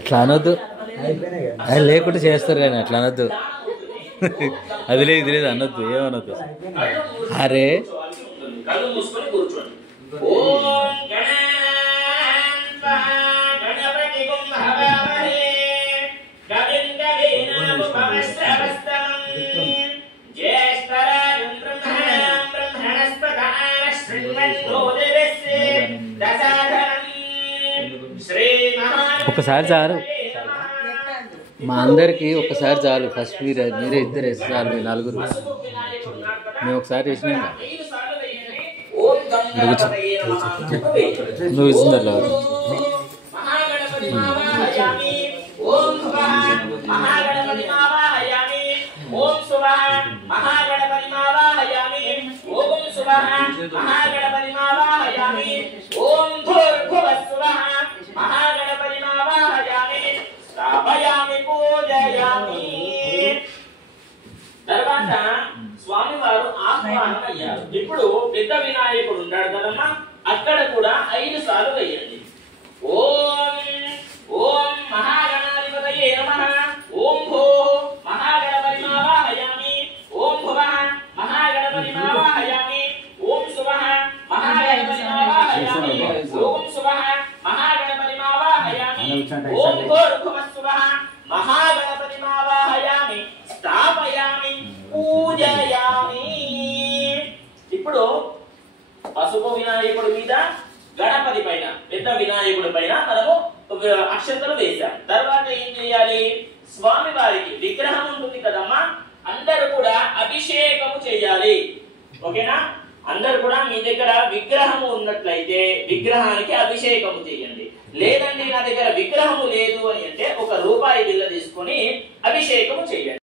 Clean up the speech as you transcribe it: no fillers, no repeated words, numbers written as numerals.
అట్లా అనొద్దు, అది లేకుంటే చేస్తారు కానీ అట్లా అనొద్దు. అది లేదు ఇది లేదు అనొద్దు, ఏమనొద్దు. అరే ఒకసారి చాలు, మా అందరికి ఒక్కసారి చాలు. ఫస్ట్ మీరే ఇద్దరు వేస్తే చాలు, మీ నలుగురు మేము ఒకసారి వేసినాక నువ్వు ఇస్తుందా తర్వాత స్వామి వారు ఆహ్వానం అయ్యారు. ఇప్పుడు పెద్ద వినాయకుడు ఉన్నాడు కదమ్మా, అక్కడ కూడా 5 సార్లు వేయండి. ఓం ఓం మహాగణాధిపతయే నమః. ఓం భో మహాగణపతిమావాహయామి. ఓం భువః మహాగణపతిమావాహయామి. ఓం శుభః మహాగణపతిమావాహయామి. ఓం శుభః మహాగణపతిమావాహయామి. ఓం భూర్భువః మహాగణపతిమావాహయామి. స్థాపయామి, పూజయామి. ఇప్పుడు పసుపు వినాయకుడి మీద, గణపతి పైన, పెద్ద వినాయకుడి పైన మనము అక్షంతలు వేశాం. తర్వాత ఏం చేయాలి? స్వామి వారికి విగ్రహం ఉంటుంది కదమ్మా, అందరూ కూడా అభిషేకము చేయాలి. ఓకేనా? అందరూ కూడా మీ దగ్గర విగ్రహము ఉన్నట్లయితే విగ్రహానికి అభిషేకము చేయండి. లేదండి నా దగ్గర విగ్రహము లేదు అని అంటే 1 రూపాయి బిళ్ళ తీసుకొని అభిషేకము చేయండి.